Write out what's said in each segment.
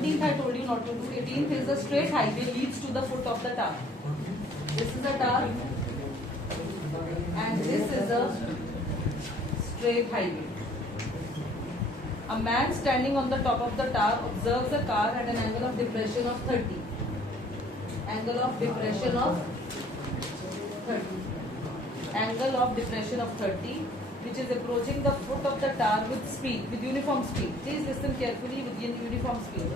17th I told you not to do. 18th is a straight highway leads to the foot of the tower. This is a tower and this is a straight highway. A man standing on the top of the tower observes a car at an angle of depression of 30. Angle of depression of 30. Angle of depression of 30, which is approaching the foot of the tower with speed, with uniform speed. Please listen carefully, with uniform speed.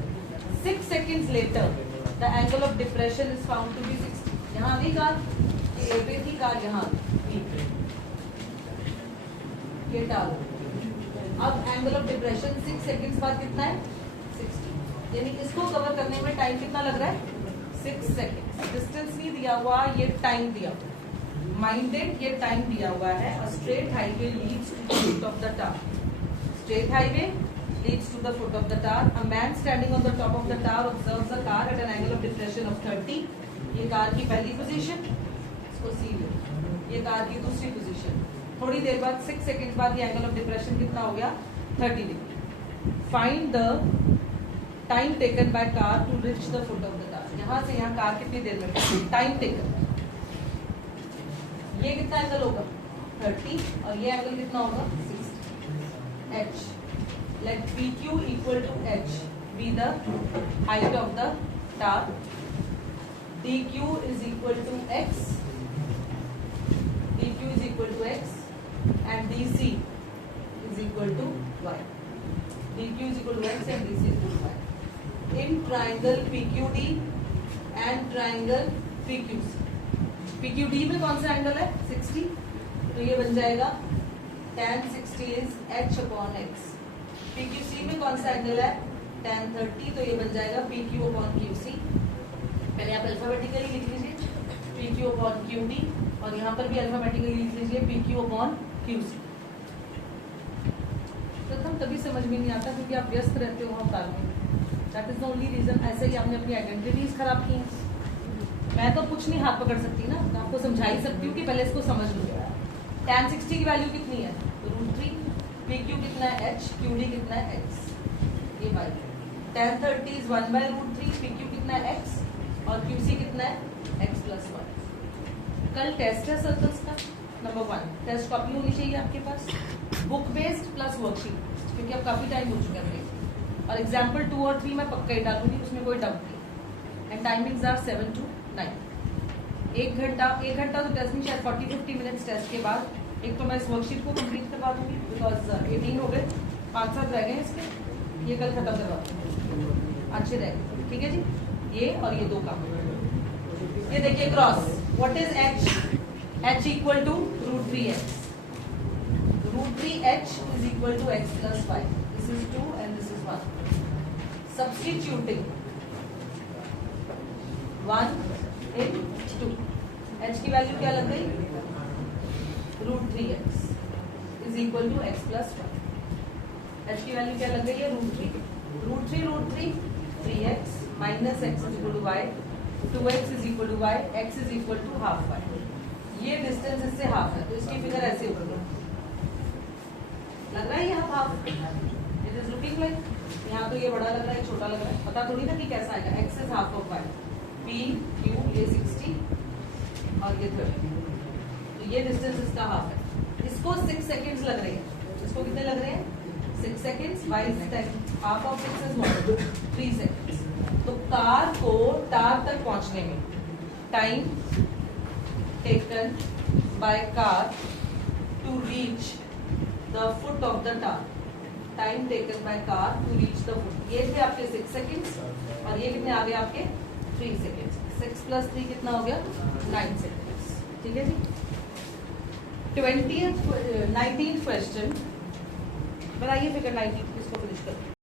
6 seconds later, the angle of depression is found to be 60. यहाँ भी car, ये A पे थी car, यहाँ B पे, ये tower. अब angle of depression 6 seconds बाद कितना है? 60. यानी इसको कवर करने में टाइम कितना लग रहा है? 6 सेकंड्स. डिस्टेंस नहीं दिया हुआ, ये टाइम दिया हुआ. माइंडेड, ये टाइम दिया हुआ है. A straight highway leads to the foot of the tower. Straight highway leads to the foot of the tower. A man standing on the top of the tower observes a car at an angle of depression of 30. ये car की पहली position, इसको सी लो. ये car की दूसरी position. थोड़ी देर बाद 6 second बाद ये एंगल ऑफ डिप्रेशन कितना हो गया? 30 degree. Find the time taken by car to reach the foot of the tower. यहाँ से यहाँ कार कितनी देर में? Time taken. ये कितना एंगल होगा? 30 और ये एंगल कितना होगा? 60. H. Let PQ equal to H be the height of the tower. DQ is equal to X. DQ is equal to X and DC is equal to Y. DQ is equal to X and DC is equal to Y. In triangle PQD and triangle PQC. PQD में कौन सा angle है? 60. तो ये बन जाएगा tan 60 is H upon X. PQC में कौन सा एंगल है? tan 30. तो ये बन जाएगा PQ upon QC. पहले आप अल्फाबेटिकली लिख लीजिए PQ upon QD और यहाँ पर भी अल्फाबेटिकली लिख लीजिए PQ upon QC. प्रथम तभी समझ में नहीं आता क्योंकि आप व्यस्त रहते हो अवतार में. That is the only reason. ऐसे ही आपने अपनी आइडेंटिटीज खराब की हैं. मैं तो कुछ नहीं हाथ पकड़ सकती ना, मैं आपको समझा ही सकती हूँ कि पहले इसको समझ लो. tan 60 की वैल्यू कितनी है? √3. PQ कितना है? H. QD कितना है? X. ये y. tan 30 is 1/√3. PQ कितना है? X और QC कितना है? X plus 1. कल टेस्ट है सर्कल्स का. नंबर 1 टेस्ट कॉपी होनी चाहिए आपके पास, बुक बेस्ड प्लस वर्कशीट, क्योंकि अब काफी टाइम हो चुका है. और एग्जाम्पल 2 और 3 मैं पक्का ही डालूंगी, उसमें कोई डाउट नहीं. And timings are 7 to 9. 1 घंटा तो टेस्ट में शायद 40-50 मिनट्स टेस्ट के बाद एक तो मैं इस वर्कशीट को कंप्लीट करवा दूंगी बिकॉज 18 हो गए, 5-7 रह गए इसके. ये कल खत्म करवा दूंगी, अच्छे रहे. ठीक है जी. ये और ये 2 काम. ये देखिए cross. What is H? H equal to √3X. √3H is equal to X plus 5. This is 2 and this is 1. Substituting 1 in 2. H की वैल्यू क्या लग गई? √3X is equal to X plus 1. H की वैल्यू क्या लग गई है? √3. 3X minus X is equal to Y. 2X is equal to Y. X is equal to half Y. ये डिस्टेंस इससे हाफ है तो इसकी फिगर ऐसे होगी. लग रहा है यहाँ half. It is looking like. यहाँ तो ये बड़ा लग रहा है, छोटा लग रहा है. पता थोड़ी ना कि कैसा आएगा. X is half of Y. P Q ये 60 और ये 30. तो ये डिस्टेंस इसका हाफ है. इसको 6 सेकेंड्स लग रहे हैं. इसको कितने लग रहे हैं? 6 seconds. Half of 6 is 3 seconds. तो कार को टार तक पहुंचने में time taken by car to reach the foot of the tower. Time taken by car to reach the foot. ये थे आपके 6 सेकेंड्स और ये कितने आ गए आपके? 3 सेकेंड्स. 6 plus 3 कितना हो गया? 9 सेकेंड्स. ठीक है जी. 19th क्वेश्चन बनाइए फिगर 19 इसको फिनिश कर.